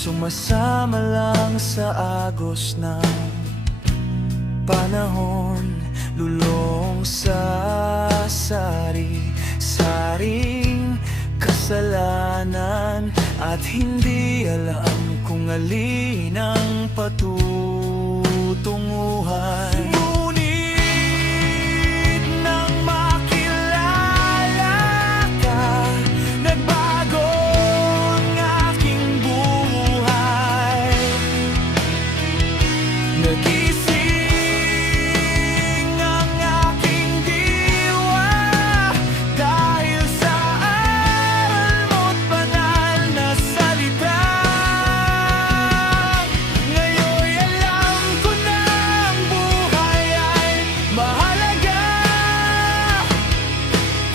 Sumasama lang sa agos ng panahon, lulong sa sari-saring kasalanan, at hindi alam kung alin ang patutunguhan. Ngunit nang makilala ka, nagbago ang aking buhay. Nagising ang aking diwa dahil sa aral mo't banal na salita. Ngayon'y alam ko na ang buhay ay mahalaga,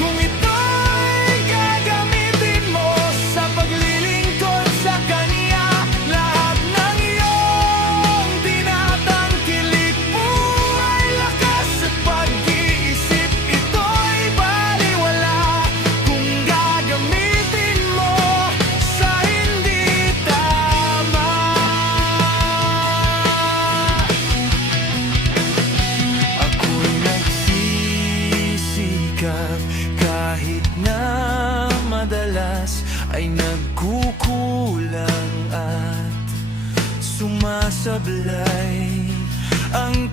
kung ito'y gagamitin mo sa paglilingkod sa Kanya. Lahat ng iyong tinatangkilik mo ay lakas at pag-iisip, ito'y baliwala kung gagamitin mo sa hindi tama. Ako'y nagsisikap kahit na madalas ay nagkukulang at sumasablay ang